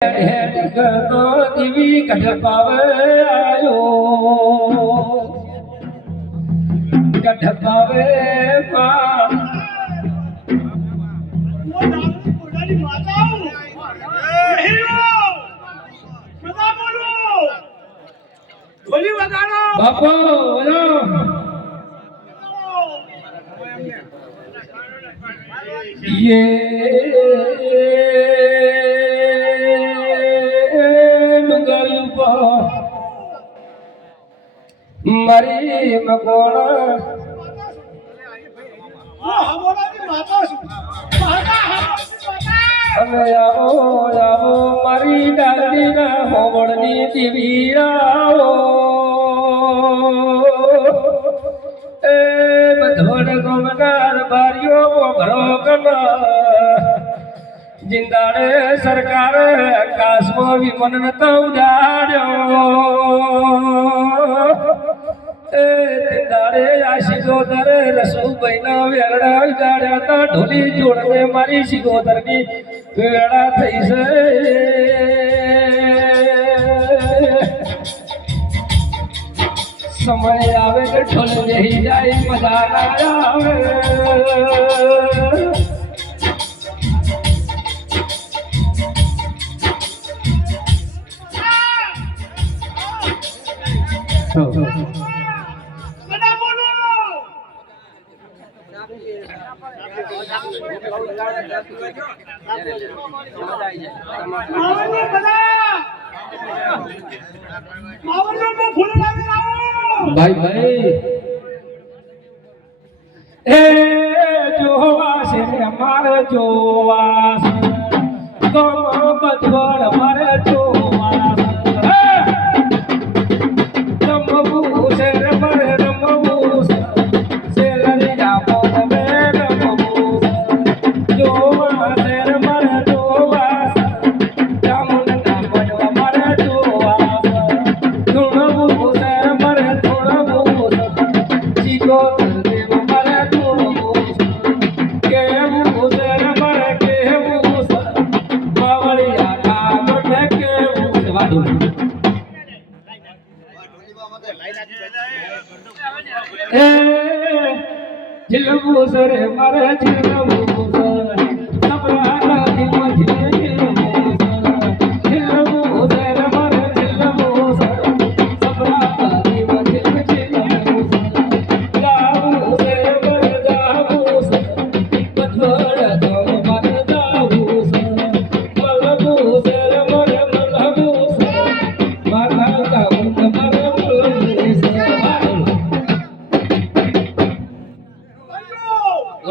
હેડ કરતો દીવી કઢપાવે આયો કઢપાવે માં બાપો ये मरी मकोण मारी डाली ना होवड़नी देवी आओ बधोड़ गोमनार बारियो भरो कमा जिंदाड़े सरकार आकाश में विमन तो उड़ाड़ो जिंदाड़े शिगोदर रसू बहना वेड़ा उड़ाड़ा था ढोली जोड़ने मारी शिगोदर की वेड़ा थई से समय आवे के ढोल यही जाए मजा ना आवे भाई भाई ए जोवास हमारे जोवास दोनों बचवर हमारे जोवास रमबूसे मरे रमबूस सेलरिया बोल में रमबूस जोवास मरे जोवास जामुन ना बनवा मरे जोवास रमबूस मरे रमबूस चिको देव मरे जोवास के बूस मरे के बूस बावलिया का बने के बूस वादू झिलबूसर मरे झिलबूसर सबरा दिल झिलबूसर मरे झिलबूसर सबरा दिल झिलबूसर जाबूसर मरे जाबूसर बधोड़ दो मरे जाबूसर मलबूसर मरे मलबूसर माथा का मुंड मरे मलबूसर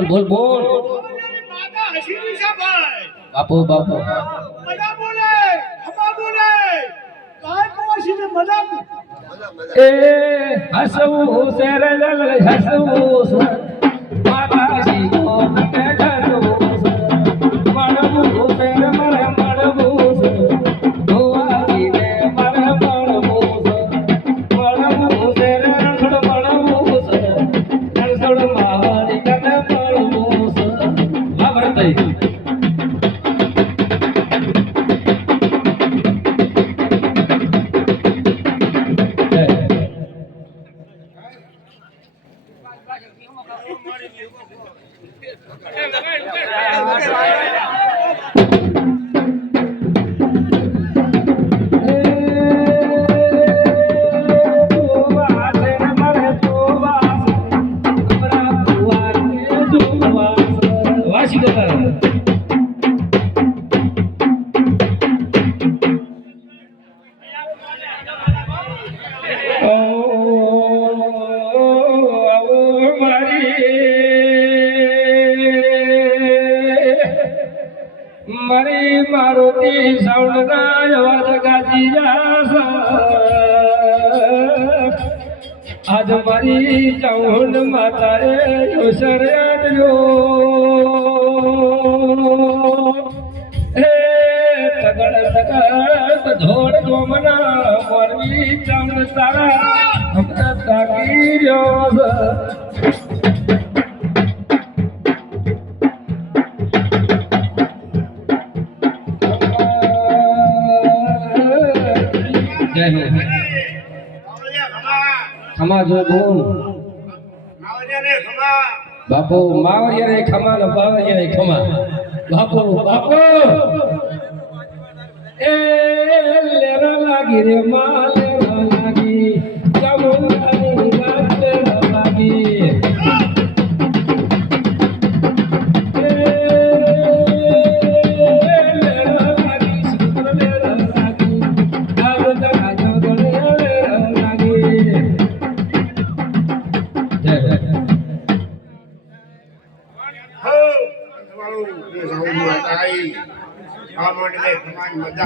बोल बोल बापू बापू ए हसू सेर जल हसू माता जी को हसू मणबू सेर मर मणबू धोआ जी ने मर मणबू मणबू सेर रणसड़ मणबू रणसड़ मावाली कन मणबू लाभरतई मरी मारुति साउंड आवाज गाजी आज मरी चाउंड माता जोशर आदलो तगड़ तगड़ धोड़ गोमना मोरवी चाउंड तारा हमरा ताकी જય હો ખમા જો બોલ બાપુ માવરિયા રે ખમા ને બાવરિયા રે ખમા બાપુ બાપુ એ લેરા લાગી રે માં લેરા લાગી જમુનાની વાત લેરા લાગી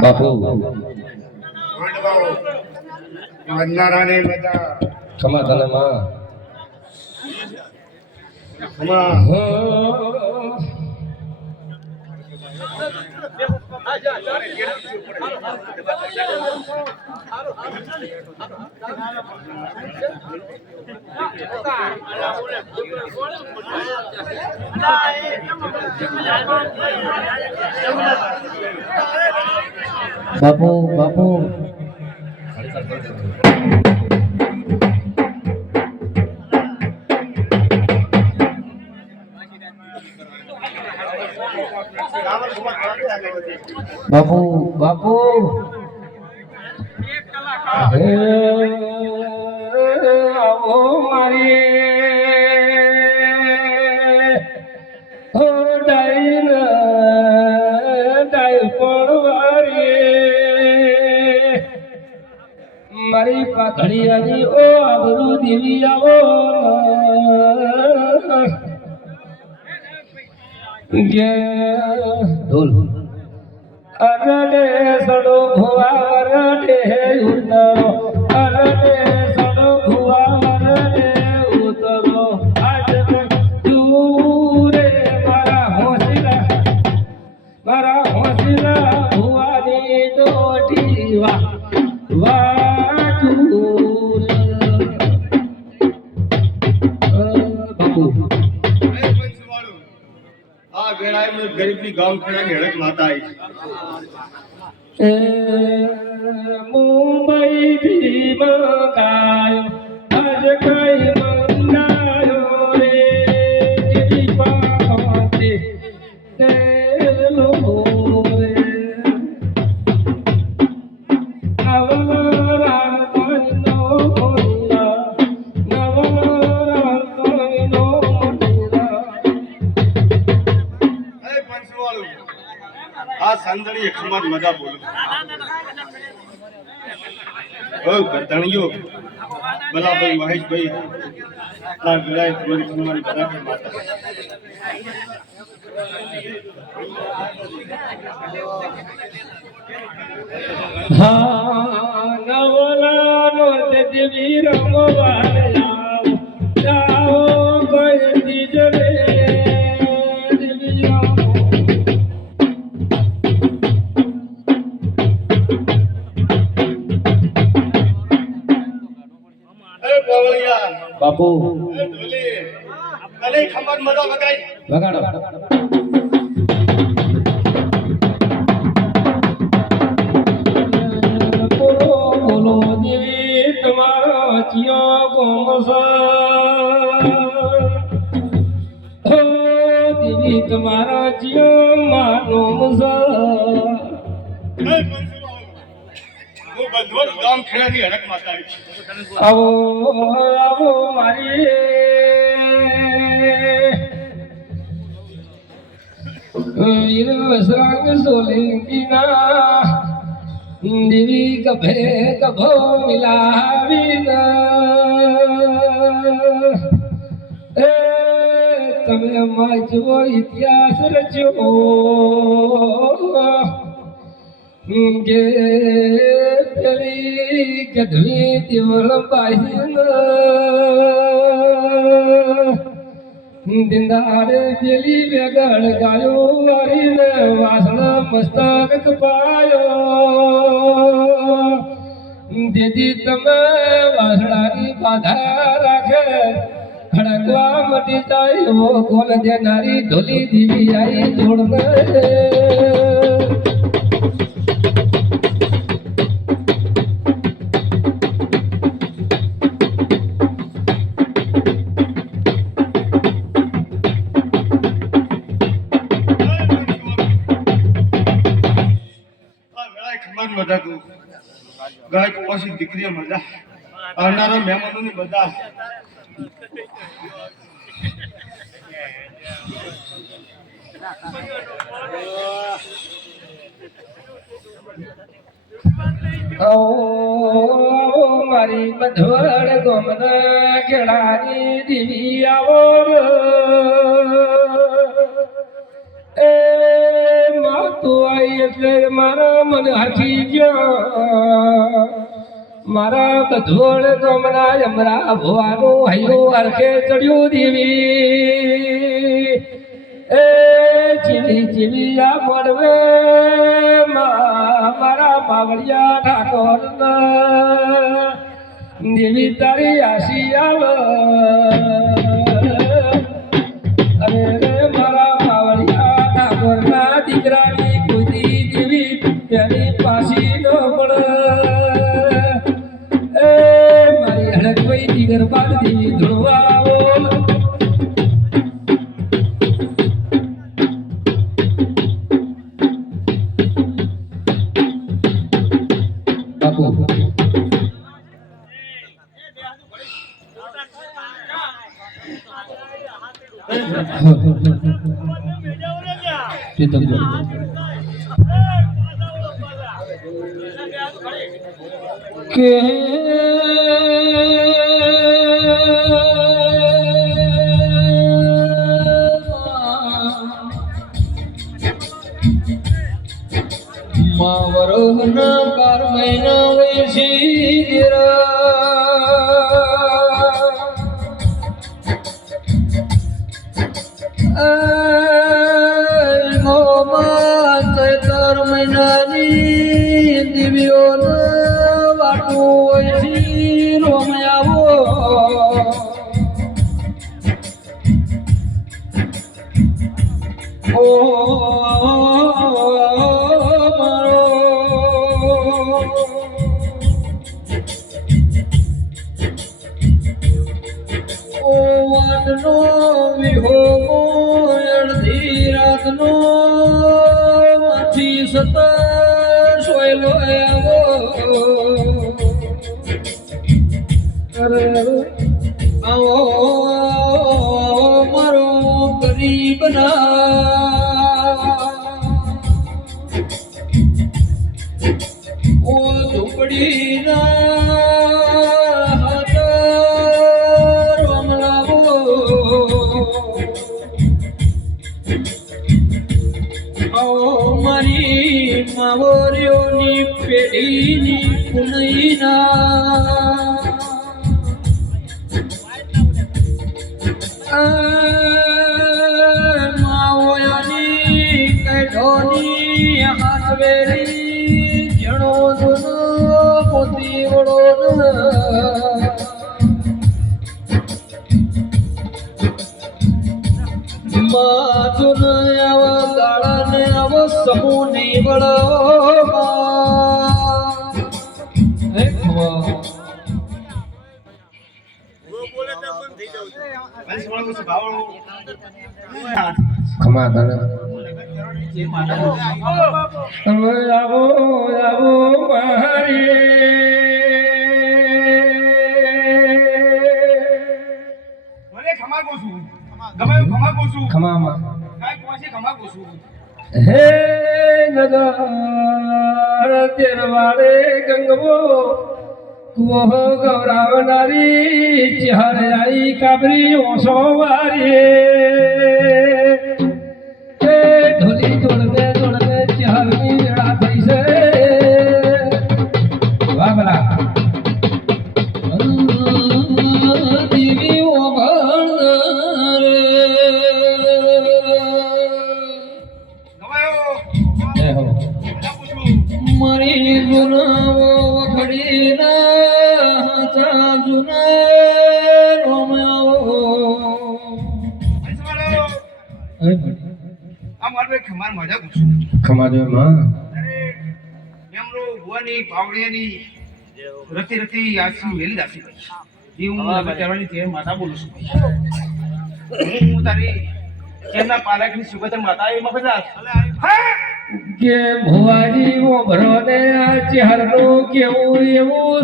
બાપુ ખમા તને માં બાપુ બાપુ બાપુ બાપુ આવો મારી હો ડાઈન ડાઈ પડવારી મારી પાઘડિયાની ઓ આબરૂ દેવી આવો ઢોલ અરડે સડો ભુવા અરડે ઉતરો અરડે સડો ભુવા અરડે ઉતરો આજ દૂરે મારા હોશિલા ભુવાની દોઢી વાટુલ બાપુ આ વેળાએ ગરીબની ગામ ખેડાની હડક માતા આવી મુંબઈ થી મંગાયો આજ કઈ મંગાયો રે દીદી પાતે તેલો રે નવરા કોઈનો મોલા નવરા કોઈનો મોલા આ સાંદળી ખમાજ મજા બોલું ઓ ગધણીઓ બલાભાઈ મહેશભાઈ આ વિલાયત બોલી ખમારી બરાબર માતા હા નવલાનો દેવી રમવાને જાઓ કોઈ દીજરે બાપુ અલે ખમર મજા વગાઈ વગાડો બોલો બોલો દેવી તમારો ચિયો ગોમસા હો દેવી તમારો ચિયો માનો મસા બધો ગામ ખેડાની હડક માતા આવી આવો આવો મારી વીર વસરાંગ સોલંકીના દેવી કભે કભો મિલાવીના એ તમે માજવો ઇતિહાસ રચ્યો કે પેલી ગઢવી તીવ્ર બાઈ દિંદારે પેલી વેગળ ગાયો વારીને વાસણ મસ્તક કપાયો દીદી તમે વાસણાની બાધા રાખે ખડકવા મટી જાય એવો કોલ દેનારી ઢોલી દીવી આઈ જોડને મન મજા તું ગાયક પછી દીકરીઓ મજા આવનારા મહેમાનોની બધા મારી બધવડ ગોમના કેળાની દીવી આવો એ માતું આઈ એટલે મારા મન હાથી ગયા મારા બધવડ ગોમના યમરા ભવાનું હૈયું હરખે ચડ્યું દેવી એ જીવી જીવી આ મળવે મારા માવળિયા ઠાકોર દેવી તારી આશી આવે અરે મારા માવળિયા ઠાકોર ના દીકરાની કુદી દેવી તેની પાછી ન પડે એ મારી હડકભાઈ દીકર બાદ દેવી ધોળવા બોલ કે માવરોના 12 મહિના વયસી ચૈતર મહિનાની દિવ્યોને વાટું વયસી રોમયાવો ઓ વાટનો વિહોમો અડધી રાતનો માથી સતા સોયલો આવો આવો મારો ગરીબ ના ઓ ઝૂંપડી ના મારી માવરીઓની પેઢીની પુનઈના માવયાની કઢોની હાથવેરી જણો જૂનો મોતી વડો માધુન આવા ગાળાને આવો સમૂહ નહીં વળો હે ખમા તને તમે આવો આવો મારી મને ખમા કહું છું ગમે ખમા કહું છું ખમામાં કાઈ કોશી ખમા કહું છું હે નગર તેરવાડે ગંગવો કુવો ગૌરાવનારી ચહેરે આઈ કાબરી ઓસો વારી એ ઢોલી જોડને જોડને ચહેરની વેળા થઈ છે વાહ બરા દીવી ઓભણ મારી જુનાવો વખડીના જુના રોમાવો અમારે ખમાર મજા પૂછું ખમાજો માં એમનો ભુવાની પાવડિયાની રતી રતી આસી મેલી દાસી ભાઈ હું લગન કરવાની તે માતા બોલું છું હું તારી કેમના પાલકની સુગત માતા એમાં બધા કે ભુવાજી ઓ ભરોને ચહેરનું કેવું એવું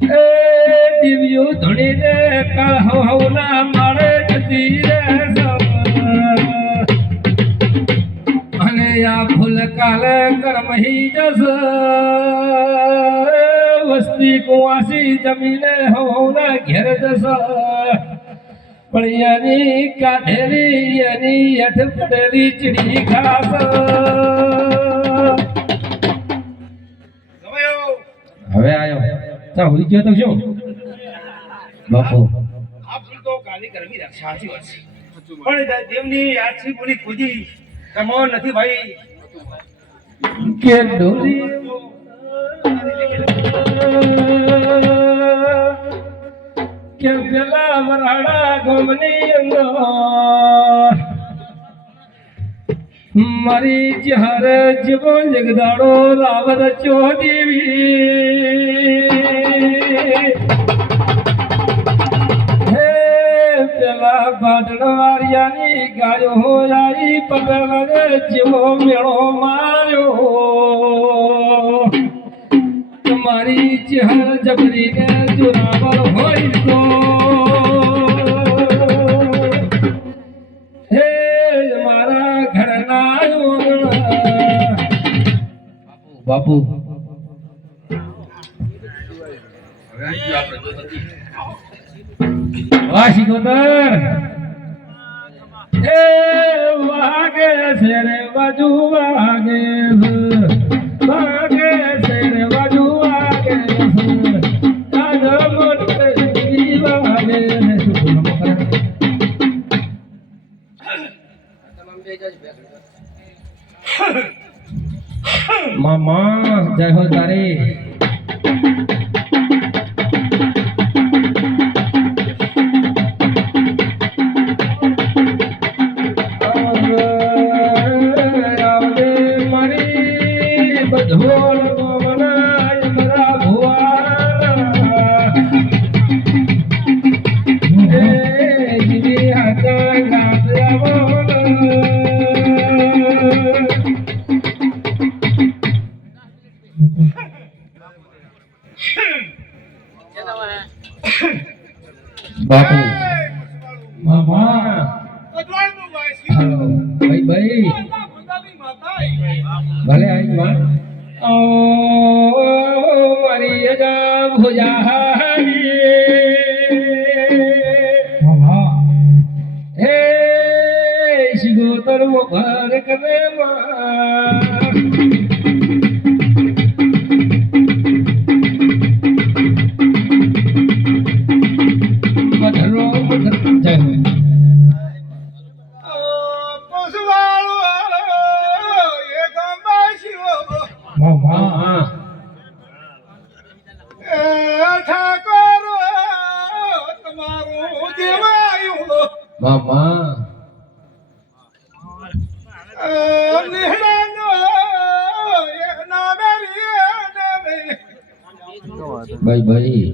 છે એ દિવ્યું ધૂણીને કળહવના માળે જતી રે અને આ ફૂલ કાલે કરમહી જસ વસ્તી કુવાસી જમીને હવના ઘેર જસ પણ એની કાઢેલી એની હેઠ પડેલી ચીડી ખાસ હવે આયો ચા હોઈ ગયો તો શું બાપુ આપ તો કાલી કરવી રાખશે સાચી વાત છે પણ દેવની યાદથી પૂરી ખુદી કમાવો નથી ભાઈ કે ડોલી કે પેલા વરાડા ગોમની અંદર મારી ચહેર જીવો જગદાડો રાવદ ચોદેવી હે પેલા બાદણવારિયાની ગાયો આઈ પગલ જીવો મેળો માર્યો મારી ચહેર જબરીને જોરાવર હોય તો હે મારા ઘરના બાપુ વાહ શિકોતર એ વાગે છે રે બાજુ વાગે વાગે છે રે બાજુ વાગે મામા જય હો તારી બધોલ મનાય મરા ભુવા એ જીવી હાથા ગાતરા બાપુ મામા ભાઈ ભાઈ ભલે આઈ માં ઓ મારી અજા ભુજાહારી મામા હે શિગોતર વો ભર કરે માં મધરો મધર જય હો મામા ઠાકોર તમારું દેવાયું મામા ભાઈ ભાઈ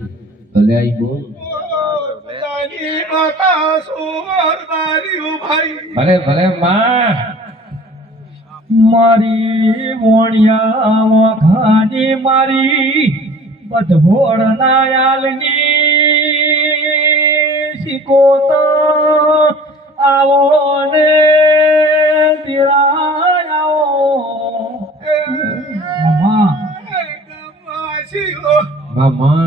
ભલે આઈ બોલ ભલે ભલે માં મારી મોણિયા વખાની મારી બધભોળ નાયાલની શીખોતો આવો ને દિરાયો મામા મામા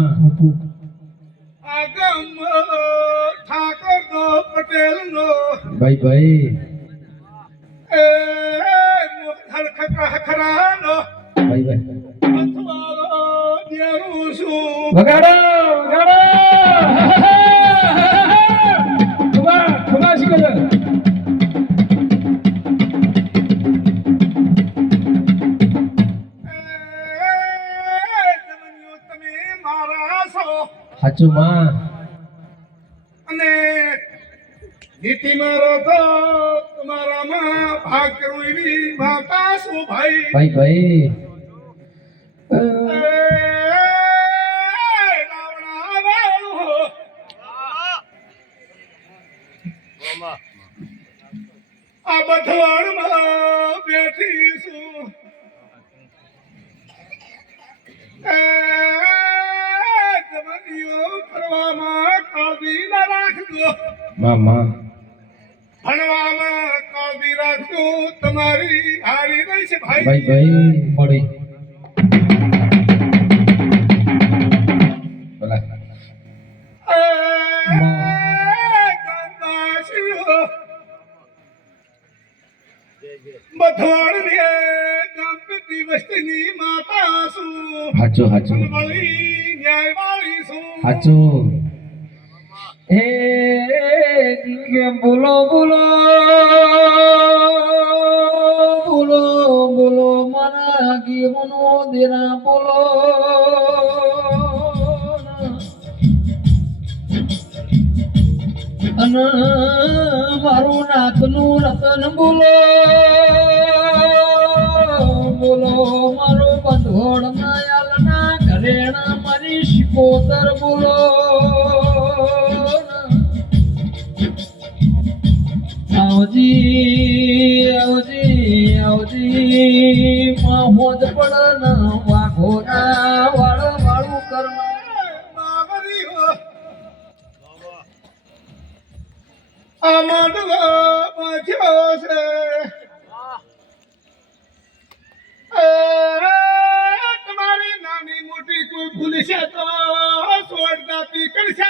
ઠાકોર નો પટેલ નો ભાઈ ભાઈ ખરાનો ભાઈ ભાઈ વગાડો વગાડો ખુમા ખુમા શીખો તમે મારા છો સાચું માં અને નીતિ મારો તો તમારામાં ભાગ કરું એવી માતા શું ભાઈ ભાઈ ભાઈ આ બધવાડમાં કરીશું ફરવામાં કાળજી ના રાખજો મામા ભણવામાં કાળજી રાખજો તમારી હારી રહી છે ભાઈ ભાઈ મળી બોલા ગામવાસીઓ બથોડને ગણપતિ વસ્તીની માતા છું હાચો હાચો વળી ન્યાયવાળી છું હાચો હે દિવ્ય બોલો બોલો બોલો બોલો મારા જીવનો દેરા બોલો અને મારું નાકનું રતન બોલો બોલો મારો બંધોડ નાયાલના ઘરેણા મારી શિકોતર બોલો આવજી આવજી આવજી મોહદ પડ વાઘો ના વાળું બાબરીઓ આ માંડવો બાંધ્યો છે તમારી નાની મોટી કોઈ ભૂલ છે તો સોડદાતી કરશે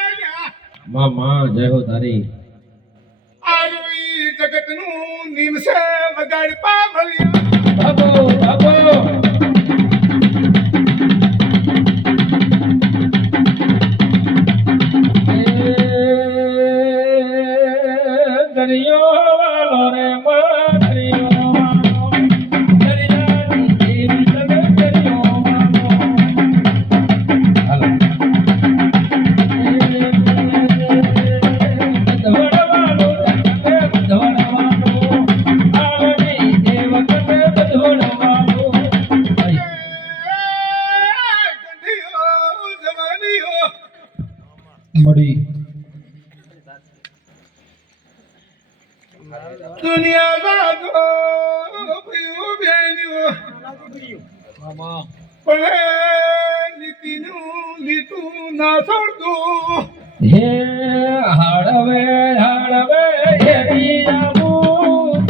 મામા જય હો તારી આરવી જગતનું નિમસે વગાડ પાવળિયા બાબો બાબો દરિયો વાલો રે દરિયો વાલો દરિયાની દેવી સગે દરિયો વાલો હાલો મળી દુનિયા જાગો ભયો બેન્યો પણ નીતિનું લીધું ના છોડતું હે હાડવે હેરી આવું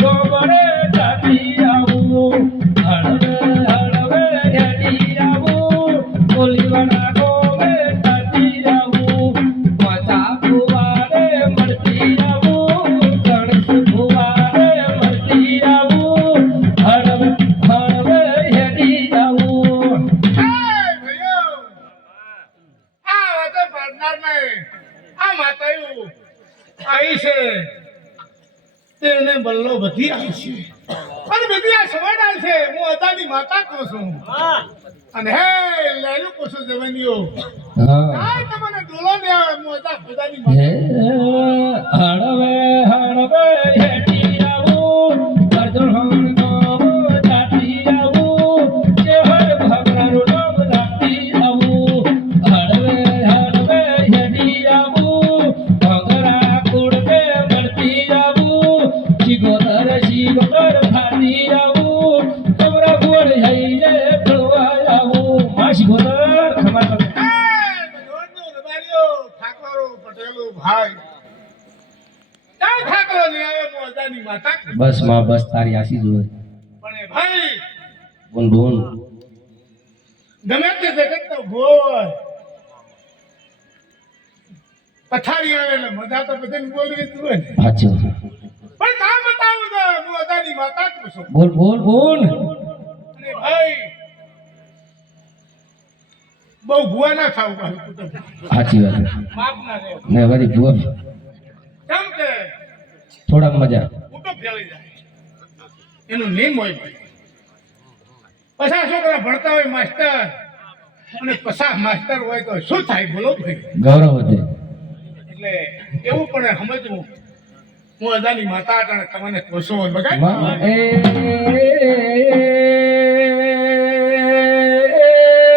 ગોબરે જાતી આવું હાડવે હેરી આવું બોલીવાના ગોબે જાતી આવું મજા ફુવારે મળતી આવું ગણેશ ફુવારે મળતી આવું હળવે હેરી આવું તેને બલ્લો બધી આવી છે અને બધી આ સવાડાલ છે હું અદાની માતા કહું છું અને હે લેલું કહું છું જવાનીઓ હા તમને ડોલો ને આવે હું અદા ખુદાની માતા હળવે હેઠી આવું અર્જુન જાતી આવું જે હર ભગવાનનું નામ રાખતી આવું હળવે હેઠી આવું ભગરા કુળને મળતી આવું શિગોતર ખાતી આવું તમારા ગોળ જઈને ફળવા આવું માં શિગોતર ખમા ઠાકોરો પટેલો ભાઈ ક્યાં ઠાકોરો ને આવે હું અદાની માતા બસ માં બસ તારી આશી જોવે પણ એ ભાઈ બોલ બોલ ગમે તે જગત તો બોલ પથારી આવે એટલે મજા તો બધાને બોલવી જ હોય ને. સાચું પણ કામ બતાવું તો હું અદાની માતા જ છું બોલ બોલ બોલ અને ભાઈ બહુ ભૂવા ના ખાવું પાછું કુટુંબ સાચી વાત માફ ના રહેવું ને વળી ભૂવા કેમ કે થોડા મજા કુટુંબ ફેલાઈ જાય એનું નિયમ હોય ભાઈ પચાસ છોકરા ભણતા હોય માસ્ટર અને 50 માસ્ટર હોય તો શું થાય બોલો ભાઈ ગૌરવ વધે એટલે એવું પણ સમજવું હું અદાની માતા અટાણે તમને કોસો બગાડ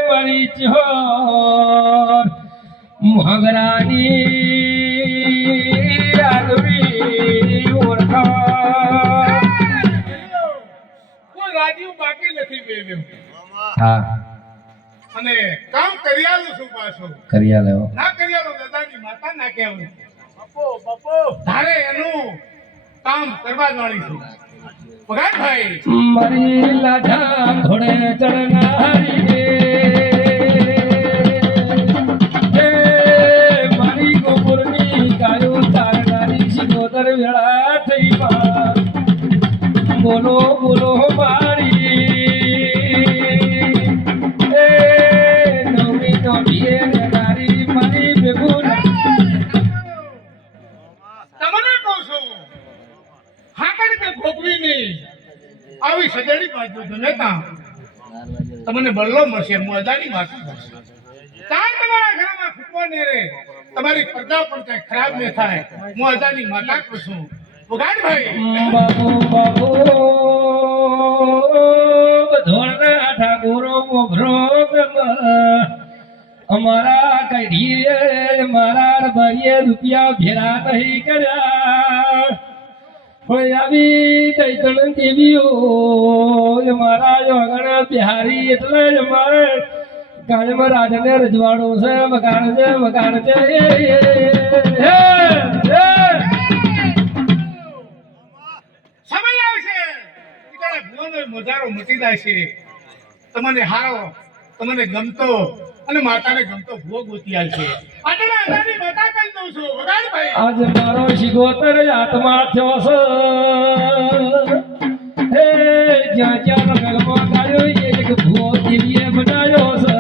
મારી ચોર મોગરાની આગવી ઓળખા બેવ્યો હા અને કામ કર્યાલું છું પાછો કર્યા લેવો ના કર્યાલો દાદાની માતા ના કહેવું તારે એનું કામ કરવા જ વાળી છું પગારભાઈ મારી લાઠા ઘોડે ચડનારી રે મારી ગોપુરની ગાયો ચારનારી શિકોતર વેળા થઈ માં બોલો બોલો મારી એ નવમી નવમીએ નારી મારી ભેગું તમને કહું છું હાકર કે ભોગવી નહીં આવી સજેડી બાજુ જનેતા તમને બલ્લો મળશે મોજાની માથું મળશે તાર તમારા ઘરમાં ફૂટવો ને રે તમારી પ્રજા પણ કઈ ખરાબ ન થાય મોજાની માતા કશું બગાડભાઈ બાબુ બાબુ ધોળના ઠાકોરો મોઘરો અમારા કઢીએ મારા ભાઈએ રૂપિયા ભેરા નહીં કર્યા પણ આવી તૈતણ દેવીઓ મારા યોગણ બિહારી એટલે જ અમારે કાળમાં રાજાને રજવાડો છે વગાડ છે સમય આવશે ત્યારે ભુવનનો મોજારો મટી જાય છે તમને હારો તમને ગમતો અને માતાને ગમતો ભૂવો ગોતી આવશે આટલા આધારી માતા કહી દઉં છું વગાડભાઈ આજ મારો શિગોતર આત્મા થયો છે હે જ્યાં જ્યાં રંગમાં ગાયો એક ભૂવો દેવીએ બનાવ્યો છે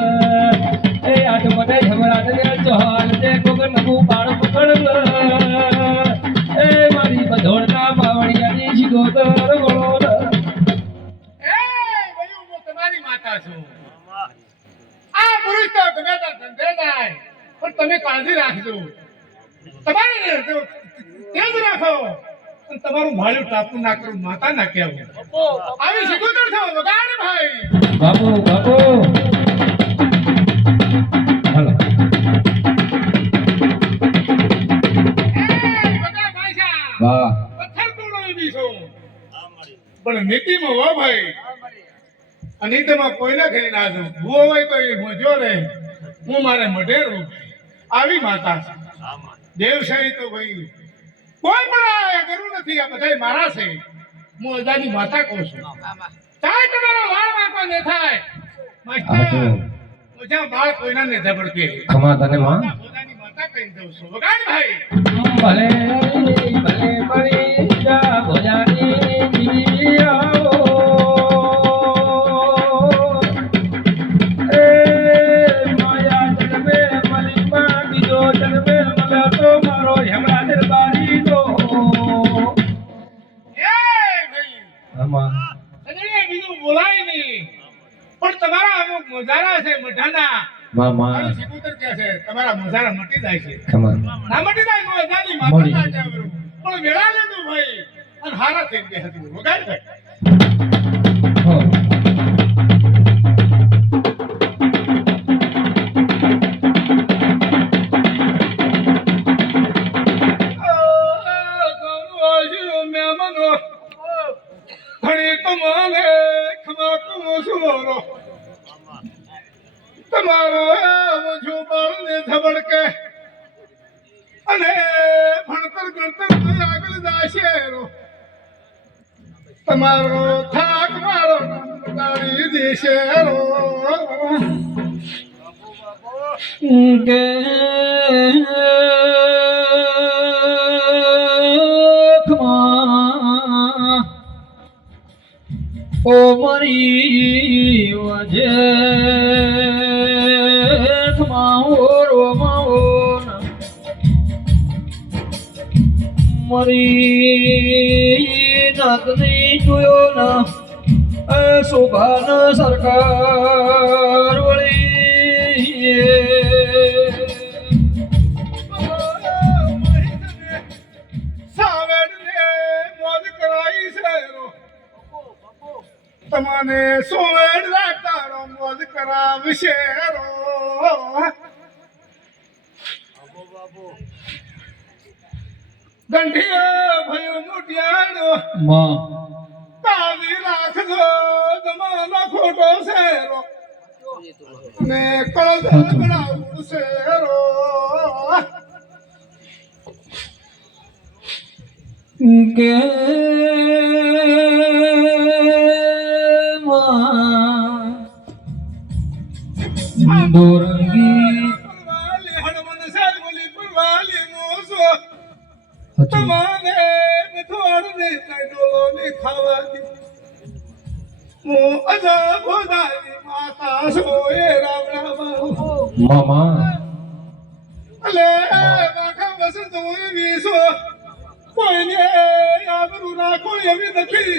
એ આજ મને હમણાં ચહાલ તે કોક નવું બાળ પકડ એ મારી બધોળના બાવળિયાની શિગોતર બોલો એ ભાઈ હું તમારી માતા છું આ પુરુષ તો ગમે તે ધંધે જાય પણ તમે કાળજી રાખજો તમારે તેજ રાખો અને તમારું ભાડું ટાપુ ના કરું માતા ના કહેવું આવી શીખું છો વગાડ ભાઈ બાબુ બાબુ હાલો બધા ભાષા વાહ પથ્થર તોડો એવી છો પણ નીતિમાં હો ભાઈ અનિતમાં કોઈને ઘરે ના જાઉં ભૂવો હોય તો એ મોજો રે હું મારે મઢેરું આવી માતા છે દેવશાહી તો ભાઈ કોઈ પણ આ કરું નથી આ બધા મારા છે હું અજાની માતા કહું છું તાય તમારો વાળ વાંકો ન થાય માસ્ટર ઓજા બાળ કોઈના ને ઝબડકે ખમા તને માં અજાની માતા કહી દઉં છું વગાડ ભાઈ ભલે ભલે પડી જા ભોજાની દીવી આવો એ માયા જન્મે મલિમાં બીજો જન્મે મને તો મારો હેમરા દરબારી દો એ ભાઈ આમાં સગડીએ બીજું બોલાય નહીં પણ તમારા અમુક મોજારા છે મઢાના મામા મારું શીખુતર કે છે તમારા મોજારા મટી જાય છે ખમા ના મટી જાય મોજાની માતા ના કહેવું પણ વેળા લેતું ભાઈ અને હારા થઈ ગયા હતી વગાડ ભાઈ હો તમારો ઓછું બાળને ધબડકે અને ભણતર ગણતર આગળ જાશે તમારો થાક મારો ગાડી દેશે કે ખમા ઓ મારી વજે ખમા ઓ રોમા ઓ મારી નાગની જોયો ના શોભાન સરકાર વળી તમને સોવેડ રાખતારો મોજ કરાવશે ગંઠિયા ભયો મોટિયાનો માં કાવી રાખજો જમા નાખો મોટો શેરો ને કળદ ગળાઉડ શેરો કે દોરંગી પરવાલી હડમન સાલવલી પરવાલી મોસો તમાને થોડ ને ડોલો ને ખાવા દી મો અજા ભોદાની માતા સોએ રામણા મામા અલે વાખા વસંત મોય વીસો કોઈને આબરૂ રાખો એવી નથી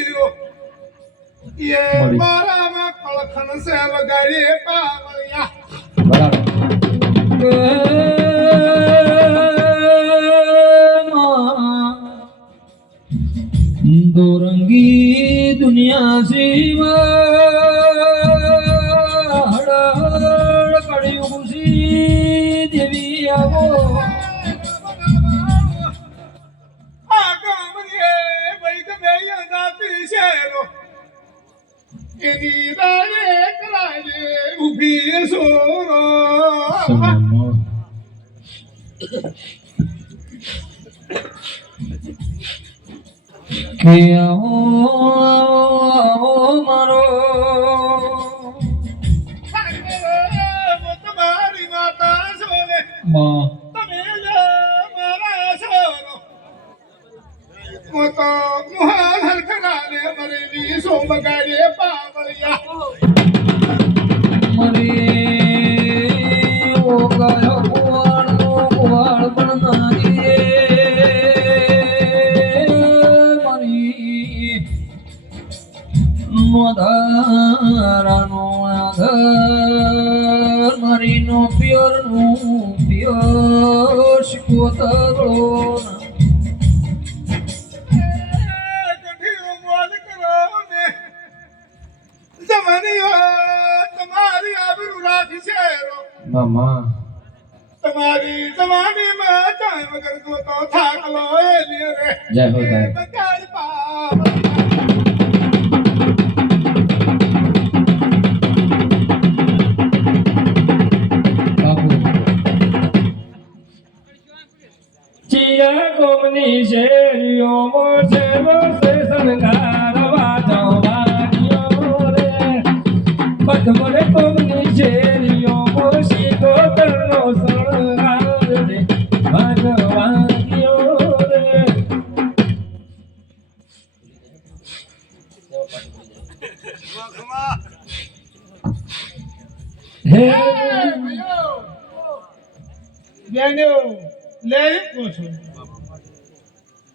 ये मारा में कलखन से लगाए पावलिया દોરંગી દુનિયા સીમા હડળ કળિયુગ સી દેવી આવો આ ગામની બૈક બેયા જાતી શેરો એની રાડે કરાજે ઊભી સોરો કે આવો મારો તમારી માતા સોને માં તમે મારા સોરો મોતો મુહાલ હરખરાને મરેલી સો બગાડે પાવળિયા મરે ઓ ગયો કુવાળ પણ નારી મોધારાનો આધાર મારીનો પિયરનું પિયર શીખવતરો તમારી આબરૂ રાખી શેરો મામા તમારી જવાની માં ટાઈમ કરતો તો થાકલો એ રે જય હો જય બગાડ પા બાપુ ચિયા કોમની શેરીઓ મોસે મોસે સંગાર વાજો વાગ્યો રે પદ્મરે કોમની શેરીઓ મોસી તો કરનો સંગાર રે વાજો વાગ્યો રે હે બેનો લે પૂછો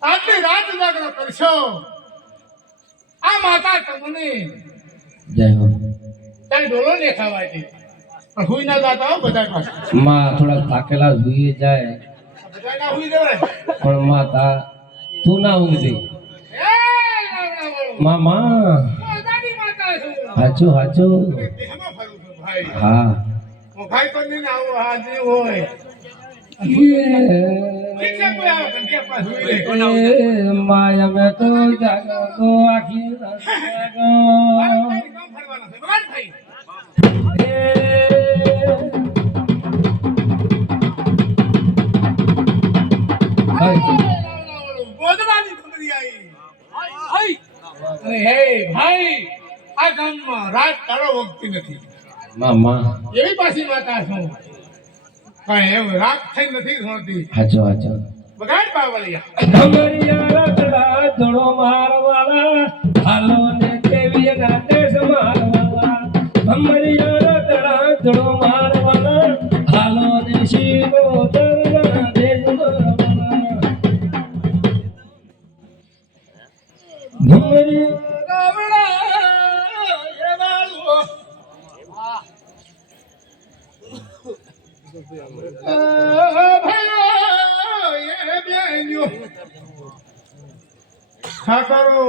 આટલી રાત જાગરો કરશો આ માતા તમને જય હો તઈ ડોલો ને ખાવા દે પણ હુઈ ના જાતા હો બધા પાસે માં થોડા થાકેલા જોઈએ જાય બધા ના હુઈ દેવાય પણ માતા તું ના ઊંઘી એ લાવડાવાળો મામા પોતાની માતા છું હાચો હાચો દેહમાં ફરું છું ભાઈ હા હું ભાઈ તો નહીં આવો હાજરી હોય ઠીક છે કોઈ આવે પણ કે પાસ હુઈ રે માયા મેં તો જાગો તો આખી રાત જાગો. મારે કામ ફરવાના છે બરાબર ભાઈ બોધવાની ખબરી આવી અરે હે ભાઈ આ ગામમાં રાત તારો વખતી નથી મામા એવી પાછી માતા છું કઈ એમ રાત થઈ નથી સોતી હાચો હાચો બગાડ પાવલિયા ખબરિયા રાતડા ધડો મારવાલા હાલો ને કેવી ગાતે સમારવાલા ખબરિયા રાતડા ધડો મારવાલા હાલો ને શીરો દરના દેજ મારવાલા ખબરિયા રાવણા એ વાળો ભાઈ એ બેન્યો ઠાકરો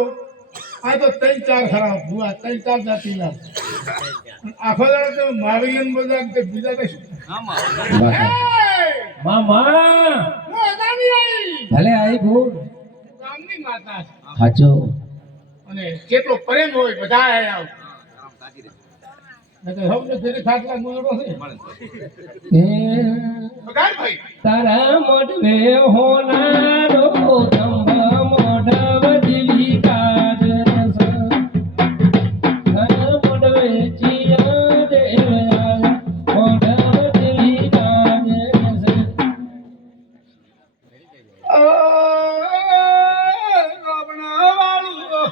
આ તો ત્રણ ચાર ખરાબ ભૂવા ત્રણ ચાર જાતિના આખો દાડો તો મારી એમ બધા કે બીજા તો શું મામા હું અદાની આવી ભલે આઈ ભૂલ ગામની માતા છે. હાચો અને કેટલો પ્રેમ હોય બધા આવ નકર હવને ફેરી ખાટલા ગુણડો છે હે પગાર ભાઈ તારા મોઢવે હોનારો તંબ મોઢવ જીવી કાજ રસ તારા મોઢવે ચિયા દેવયા મોઢવ જીવી કાજ રસ રાવણા વાળું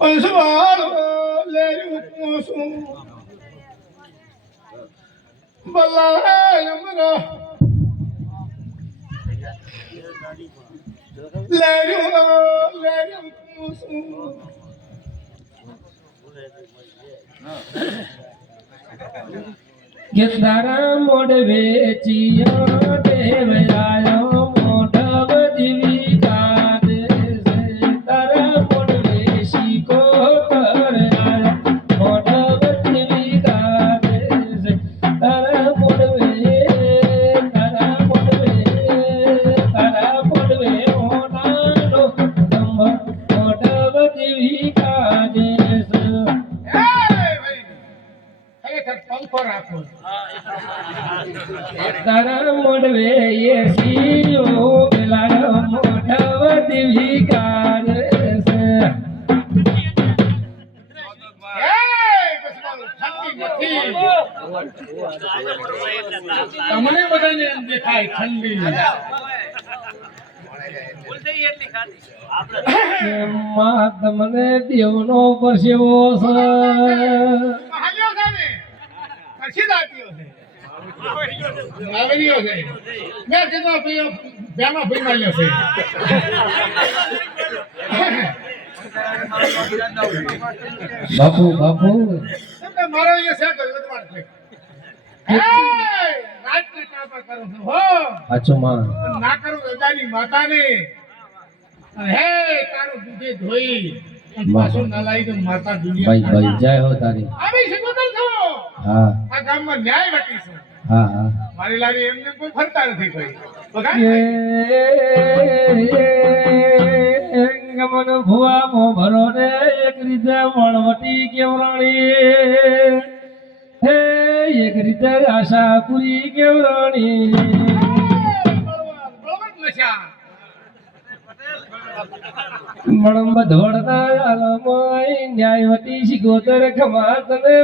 પંસવાળો લેરું પૂછું બલાય અમરા લેરું પૂછું કે તારા મોઢવે ચિયા દેવયા મોઢવ જીવી કાજ રસ તારા મોઢવે શીકો કરાયા મોઢવ જીવી કાજ રસ તારા મોઢવે હોનારો તંબ મોઢવ જીવી કાજ રસ ખરેખર પંખો રાખો તારા મોઢવે એ શિયો પેલા મોઢવ જીવી કાજ રસ તમને બધાને એમ દેખાય ઠંડી માં તમને દેવનો પરસેવો છે હાલ્યો છે ને કશી દાતીઓ છે આવેલીઓ છે મેં કીધું ભાઈ બેમાં ભાઈ માલ્યો છે બાપુ બાપુ એટલે મારો એ છે તો વધવાડ છે રાજને કાપા કરું છું હો સાચો માં ના કરું રજાની માતાને અને હે તારું દૂધે ધોઈ અને પાછો ના લાવી તો માતા દુનિયા ભાઈ ભાઈ જય હો તારી આવી સિકોતર છો હા આ ગામમાં ન્યાય વટી છે હા હા મારી લારી એમને કોઈ ફરતા નથી કોઈ બગાડ ગમન ભુવા મો ભરો ને એક રીતે વણવટી કેવરાણી હે એક રીતે આશા પૂરી કેવરાણી બળવંત નશા મણંબ ધોળના આલમય ન્યાયવતી શિકોતર ખમા તને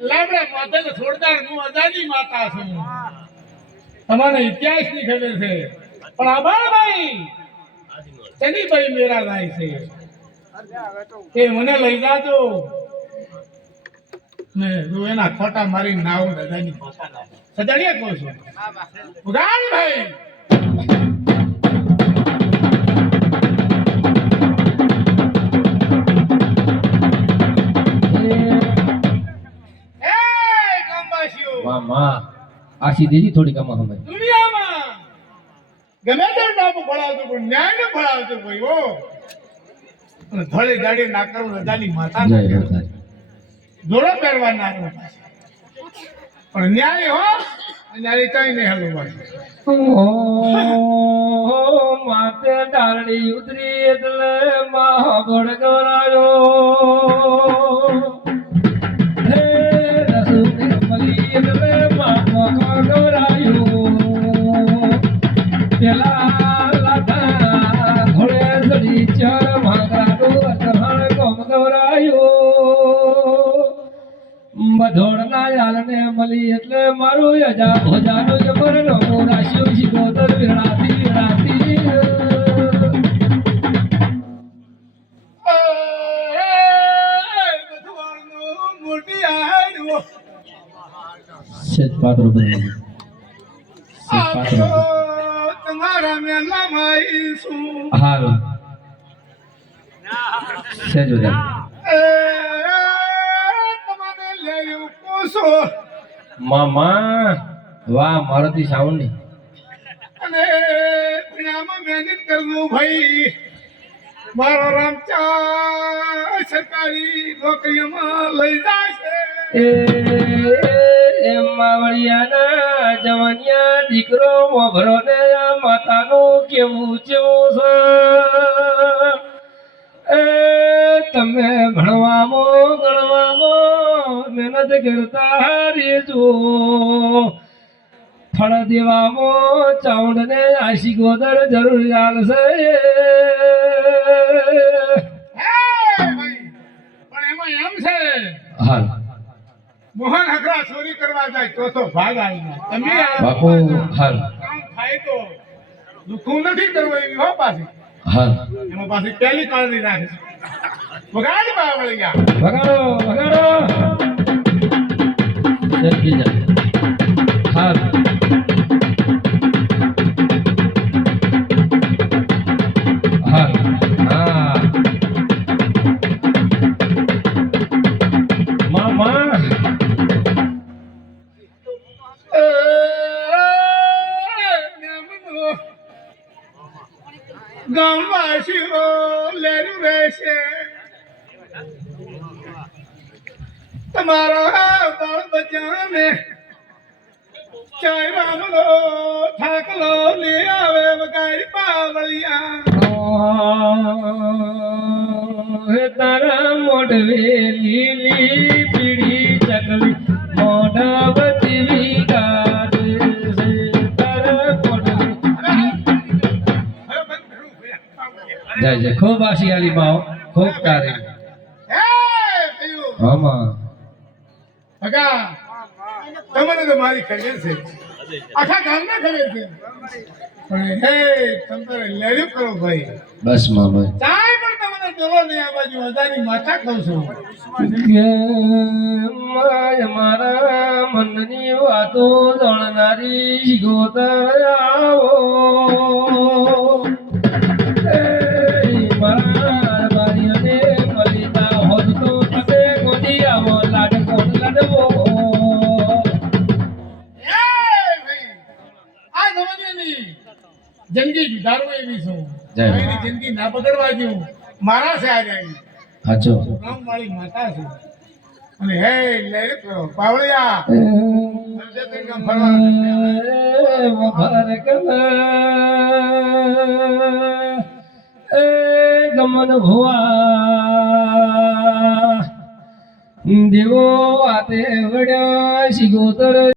લાબડા માતાને છોડદાર હું અદાની માતા છું તમારે ઇતિહાસ ની ખબર છે પણ આભારભાઈ તેની ભાઈ મેરા રાય છે તે મને લઈ જાજો ને જો એના ખોટા મારી નાવ દાદાની સદાડિયા કહું છું ઉગાડી ભાઈ માં આશી દેજી થોડી કમા હમે દુનિયામાં ગમે તે બાપુ ભણાવતું પણ ન્યાય ને ભણાવતું ભાઈ હો અને ધોળી ગાડી ના કરું રજાની માતા જય ના હો તારી જોડો પહેરવા ના કરું પણ ન્યાય હો ન્યાય કઈ નહીં હલવું ઓ માતે ડાળડી ઉતરી એટલે મહાગોળ ગવરાયો હે રસુને મળી એટલે મહાગોળ ગવરાયો પેલા લાટા ઘોડે ચડી ચાર ભાગરાનો અધહણ કોમ ગવરાયો બધોળના યાલને મળી એટલે મારું યજા ભોજાનું જબરનો રાશિઓ શિકોતર વિરણાતી વિરણાતી મોટી આડવો સેજ પાત્રો બની સેજ પાત્રો તમારા મેલા માઈ છું હાલ સેજ વધારે તમને લેવું પૂછો મામા વાહ મારુતિ સાઉન્ડ ની અને આમાં મહેનત કરવું ભાઈ મારો રામચા સરકારી નોકરીમાં લઈ જાય છે એમ માવળિયાના જવાનિયા દીકરો મોભરો ને આ માતાનું કેવું જેવું છે તમે ભણવામાં ગણવામાં મહેનત કરતા રેજો ફળ દેવામાં ચાઉંડ ને આશી ગોદર જરૂરિયાત છે ભાઈ પણ એમાં એમ છે હાલ મોહન હકરા ચોરી કરવા જાય તો ભાગ આવી જાય તમે બાપુ હાલ કામ થાય તો દુખું નથી કરવું એવી હો પાછી હાલ એમાં પાછી પહેલી કાળજી રાખે છે વગાડ બાવળી ગયા વગાડો વગાડો જલ્દી જા હાલ હાલ હા મામા ગામવાસીઓ લેરું રહેશે તમારા બાળ બચ્ચાને ચાય રામલો થાકલો લે આવે વગાડી પાવળિયા હે તારા મોઢવે લીલી પીળી ચકલી મોઢાવતી વિગાડે છે તારા મોઢવે જય જય ખૂબ આશિયાલી માઓ ખૂબ તારી આમાં ભગા તમને તો મારી ખબર છે આખા ગામને ખબર છે પણ હે તમે લેડ્યું કરો ભાઈ બસ મામા ચાય પણ તમને દેવો નહીં આ બાજુ હજારની માતા કહું છું મારા મનની વાતો જાણનારી ગોતર આવો મારા બારીઓને મલિતા હોત તો તમે ગોદી આવો લાડકો લડવો આ જમાનાની જિંદગી જુદારવો એવી છું જય. કોઈની જિંદગી ના બગડવા દઉં મારા છે આ જાય હાચો ગામ વાળી માતા છે અને હે લે પાવળિયા ગમન ભુવા દેવો આતે વડ્યા શિગોતર